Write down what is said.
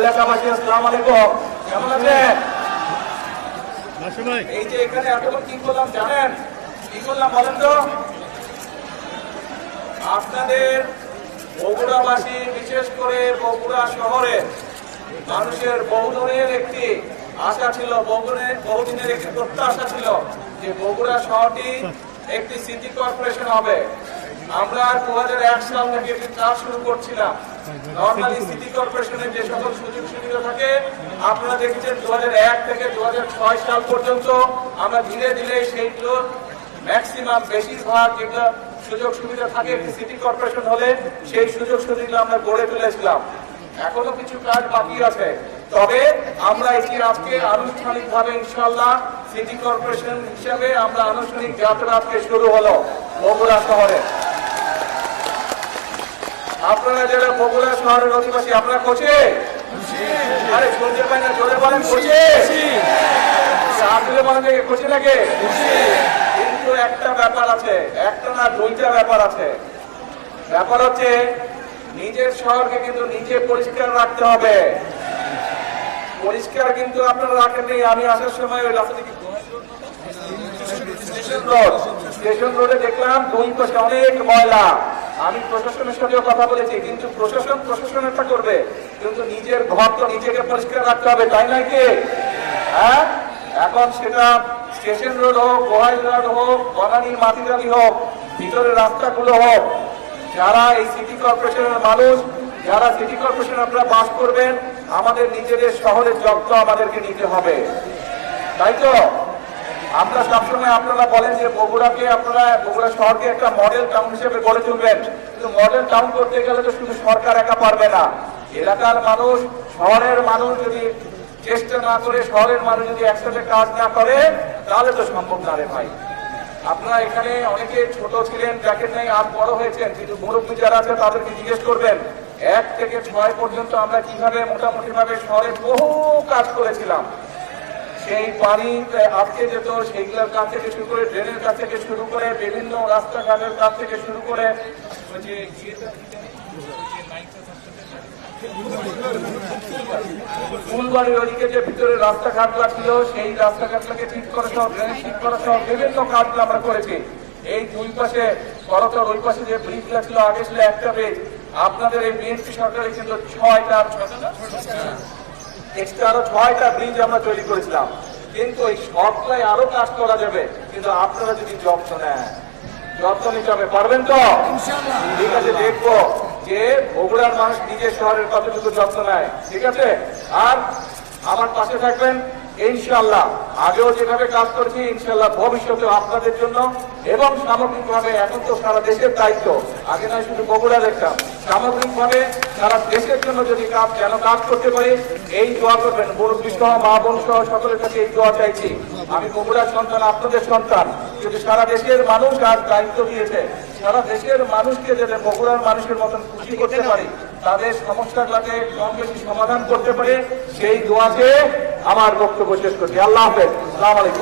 এলাকাবাসী আসসালামু আলাইকুম, কেমন আছেন? এই যে এখানে এতক্ষণ কি করলাম জানেন? কি করলাম বলেন তো? আপনাদের বগুড়াবাসী, বিশেষ করে বগুড়া শহরে মানুষের বহুদিনের একটি আশা ছিল, বহুদিনের একটি প্রত্যাশা ছিল যে বগুড়া শহরটি একটি সিটি কর্পোরেশন হবে। আমরা 2001 সাল থেকে একটি কাজ শুরু করছিলাম। নর্মালি সিটি কর্পোরেশনের যে সকল সুযোগ সুবিধা থাকে আপনারা দেখেছেন 2001 থেকে 2006 সাল পর্যন্ত আমরা ধীরে ধীরে সেইগুলো ম্যাক্সিমাম বেশিরভাগ যেগুলো সুযোগ সুবিধা থাকে একটি সিটি কর্পোরেশন হলে সেই সুযোগ সুবিধা আমরা গড়ে তুলেছিলাম। এখনো কিছু কাজ বাকি আছে, তবে আমরা এটি আজকে আনুষ্ঠানিকভাবে ইনশাআল্লাহ সিটি কর্পোরেশন হিসাবে আমরা আনুষ্ঠানিক যাত্রা আজকে শুরু হলো বগুড়া শহরে। আপনারা যারা বগুড়া শহরের অধিবাসী আপনারা খুশি? আরে শুনতে পাই না, জোরে বলেন খুশি? আসলে মনে থেকে খুশি লাগে, কিন্তু একটা ব্যাপার আছে, একটা না দুইটা ব্যাপার আছে। ব্যাপার হচ্ছে নিজের শহরকে কিন্তু নিজে পরিষ্কার রাখতে হবে। পরিষ্কার কিন্তু আপনারা রাখেননি। আমি আসার সময় ওই রাস্তা থেকে স্টেশন রোডে দেখলাম দুই পাশে অনেক ময়লা। আমি প্রশাসনের সাথেও কথা বলেছি, কিন্তু প্রশাসন একটা করবে, কিন্তু নিজের ঘর তো নিজেকে পরিষ্কার রাখতে হবে, তাই নয় কি? হ্যাঁ, এখন সেটা স্টেশন রোড হোক, গোহাইল রোড হোক, বনানী মাটিরালি হোক, ভিতরের রাস্তাগুলো হোক, যারা এই সিটি কর্পোরেশনের মানুষ, যারা সিটি কর্পোরেশন আপনারা বাস করবেন, আমাদের নিজেদের শহরের যত্ন আমাদেরকে নিতে হবে, তাই তো? আমরা সবসময় আপনারা বলেন যে বগুড়া শহরকে একটা মডেল টাউন হিসেবে গড়ে তুলবেন, কিন্তু মডেল টাউন করতে গেলে তো শুধু সরকার একা পারবে না। এলাকার মানুষ, শহরের মানুষ যদি চেষ্টা না করে, শহরের মানুষ যদি একসাথে কাজ না করে, তাহলে তো সম্ভব না রে ভাই। আপনারা এখানে অনেকে ছোট ছিলেন, দেখেন নাই, আর বড় হয়েছেন, কিন্তু মুরব্বী যারা আছে তাদেরকে জিজ্ঞেস করবেন 1 থেকে 6 পর্যন্ত আমরা কিভাবে মোটামুটি ভাবে শহরে বহু কাজ করেছিলাম। সেই পানি আটকে যেত, সেইগুলোর কাছ থেকে শুরু করে, ড্রেনের কাছ থেকে শুরু করে, বিভিন্ন রাস্তাঘাটের কাছ থেকে শুরু করে ফুলবাড়ির ওদিকে যে ভিতরে রাস্তাঘাটগুলো ছিল সেই রাস্তাঘাটগুলোকে ঠিক করা সহ, ড্রেন ঠিক করা সহ বিভিন্ন কাজগুলো আমরা করেছি। এই দুই পাশে করতর, ওই পাশে যে ব্রিজগুলো ছিল, আগে ছিল একটা ব্রিজ, আপনাদের এই বিএনপি সরকারে কিন্তু 6টা এক্সট্রা আরো 6টা ব্রিজ আমরা তৈরি করেছিলাম। কিন্তু এই সবটাই আরো কাজ করা যাবে, কিন্তু আপনারা যদি যত্ন নেন, যত্ন নিতে হবে, পারবেন তো? ঠিক আছে, দেখবো যে বগুড়ার মানুষ নিজের শহরের কতটুকু যত্ন নেয়, ঠিক আছে? আর আমার পাশে থাকবেন ইনশাআল্লাহ। আগেও যেভাবে কাজ করছি ইনশাআল্লাহ ভবিষ্যতে আপনাদের জন্য এবং সামগ্রিকভাবে, এখন তো সারা দেশের দায়িত্ব, আগে নয় শুধু বগুড়া দেখতাম, সামগ্রিকভাবে সারা দেশের জন্য যদি কাজ করতে পারি, এই দোয়া করবেন। মুরব্বী সহ, মা বোন সহ সকলের কাছে এই দোয়া চাইছি। আমি বগুড়ার সন্তান, আপনাদের সন্তান, যদি সারা দেশের মানুষ আর দায়িত্ব দিয়েছে, সারা দেশের মানুষকে যাতে বগুড়ার মানুষের মতন খুশি করতে পারি, তাদের সমস্যাগুলোকে কম বেশি সমাধান করতে পারে, সেই দোয়াকে আমার বক্তব্য শেষ করছি। আল্লাহ হাফেজ, আসসালামু আলাইকুম।